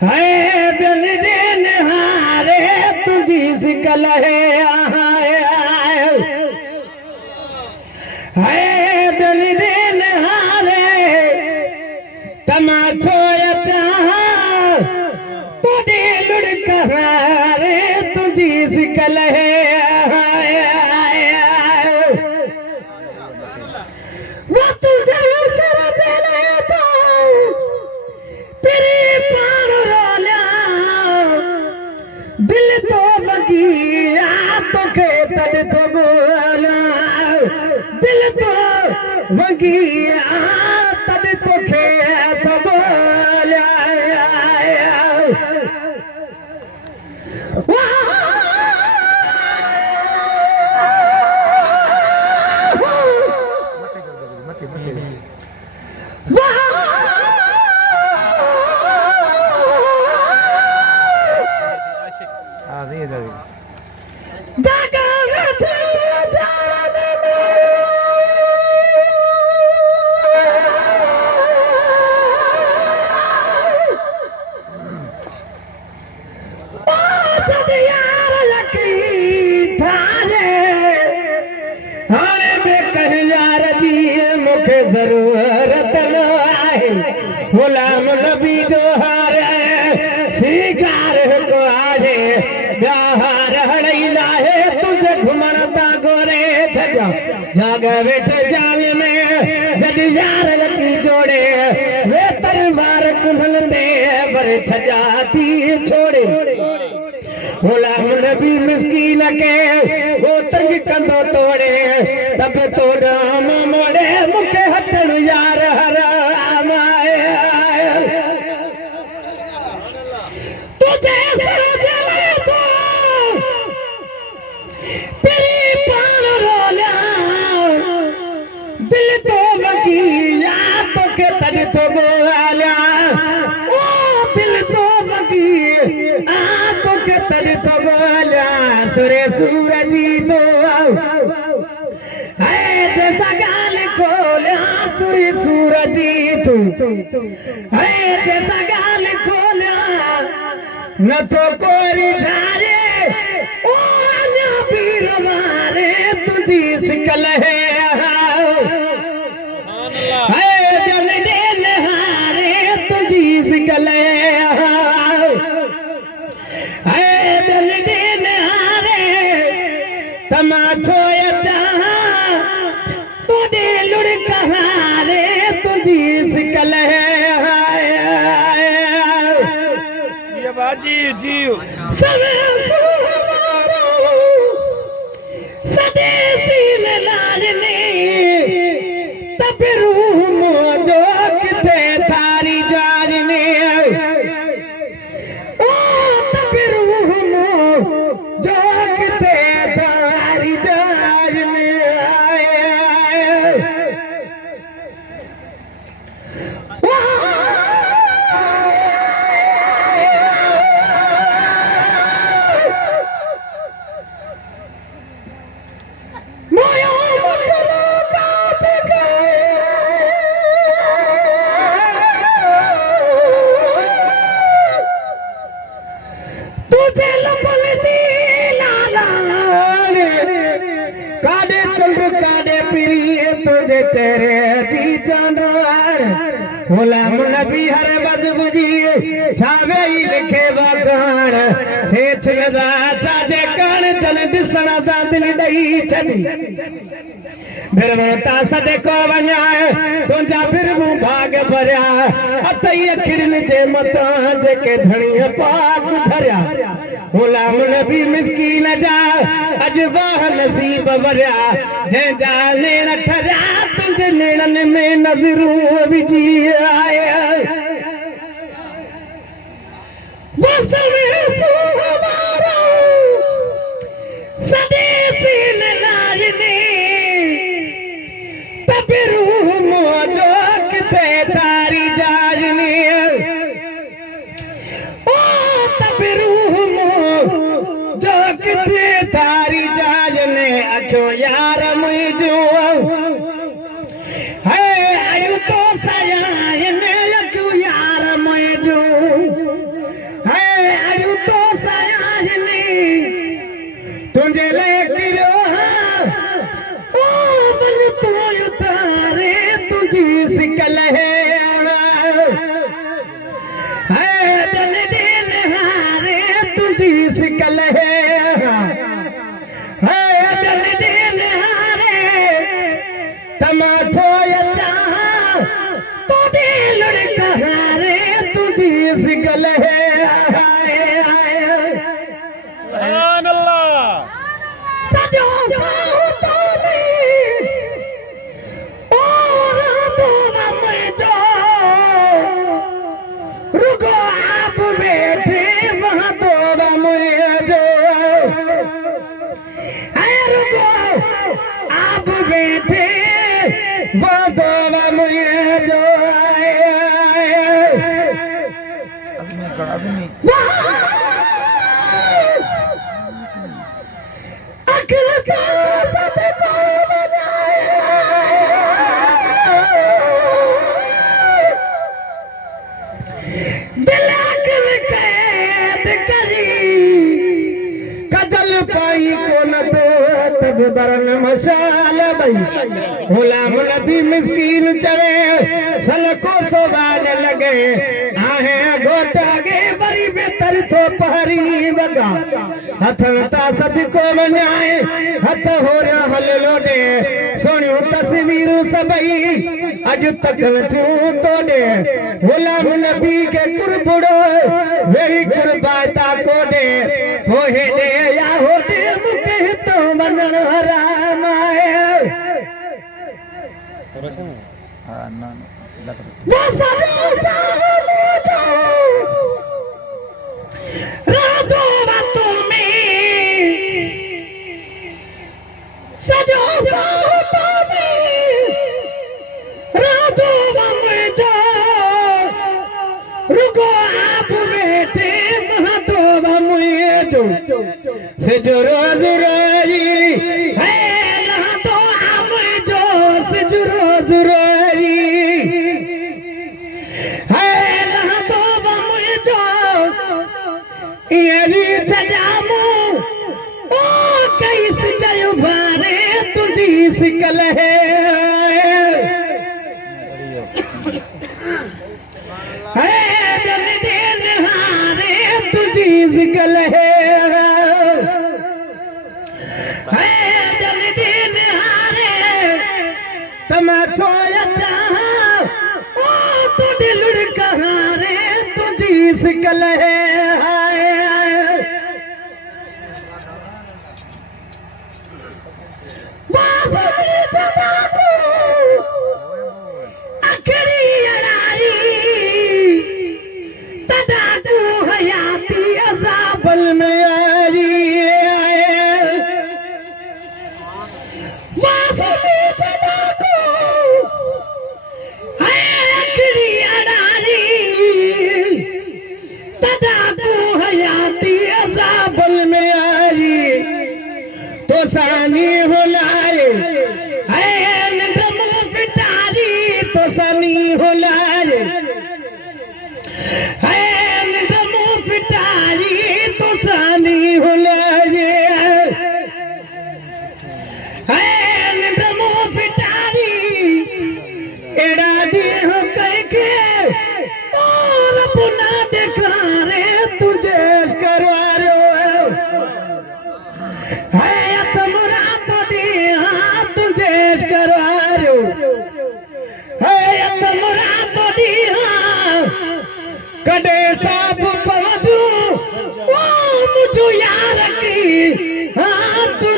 है दिल दिन हारे तुझी सिकल है दिल दिन हारे तमाचो तुझे लुड़क हारे तुझी सिकल वो तुझे दिल तो बगिया तो खेतन तो गोला दिल तो बगिया तब तो खेत गोला जरूरत न आहे गुलाम नबी जो हार शिकार को आजे प्यार हड़ई लाहे तुझे घुमणता गोरे छजा जाग वेठ जाल में जद यार लगी जोड़े वे तरवार कुल्हन दे पर छजाती छोड़े गुलाम नबी मिस्कीन के गोतंग कंदो तोड़े तब तोड़ा मोड़े मुखे हथन यार हराम तुझे सरजले तो तेरी पान रोला दिल तो बगिया तो के तन तो गोला ओ दिल तो बगिया तो के तन तो गोला सुरे सूरजी तो जैसा गाल खोला सुरी सूरजी तू है जैसा गाल खोला न तो कोई झारे ओ न पीर मारे तुझी सिकल है दिल दे नहारे तुझी सिकल है दिल दे नहारे तमाचो जी जी सदेसी लाल ने तब रूह मोजो किथे थारी जान ने ओ तब रूह मोजो किथे थारी जान ने तेरे जी जानवर गुलाम नबी हर बद बुझी छावे ही लिखे बगान सेठ लदा साजे कान चल दिसना सा दिल दई छदी फिर मोता सदे को वन्या तुझा फिर मु भाग भरिया अतई अखिरन जे मता जेके धणी पाक धरिया गुलाम नबी मिस्कीन जा अजवाह नसीब भरिया जे जाने न ठरिया तुझे नेड़न में नजरूं विझी आया सदेसी लाज ने तब रूह मोजो किथे तारी जाज ने ओ तब रूह मोजो किथे तारी जाज ने अचो यार मुझो है आयु तो सया ने अचो यार मुझो बैठे वो दोवा मुझे जो अखिल का सबको पाई कोन तो तब बरन मशाल भई गुलाम नबी मिस्कीन चढ़े सलको सोबान लगे आहे गोटा गे बरी बेतर थो पहरी वगा हथन ता सदको वञाए हथ होरिया हल लोडे सोनियो तस्वीर सबई अज तक थियूं तोड़े गुलाम नबी के कुरबुड़ो वेही कुर्बाता कोडे हो हेडे या होडे मुके तो मनन हराम आए रातो रातों में सजो साहों में रातो में जो रुको आप बैठे महतो मुझे जो से जो रोज रोजी है रातो आप जो से जो रोज रोजी है रातो मुझे जो ये सजामू ओ कैस जयो भारे तुझी सिकल है दिल दिल हारे तुझी सिकल है दिल दिल हारे तमा छोया चाह ओ तू दिल कहारे तुझी सिकल है सानी हो लाए पिटारी तो सानी हो लाए पिटारी तो सानी हो लाए पिटारी एड़ा दी हो करके और पुना दिखा रे तुझे करवा रो कॾे साबु पवजू ओ मुझो यार की हाँ तू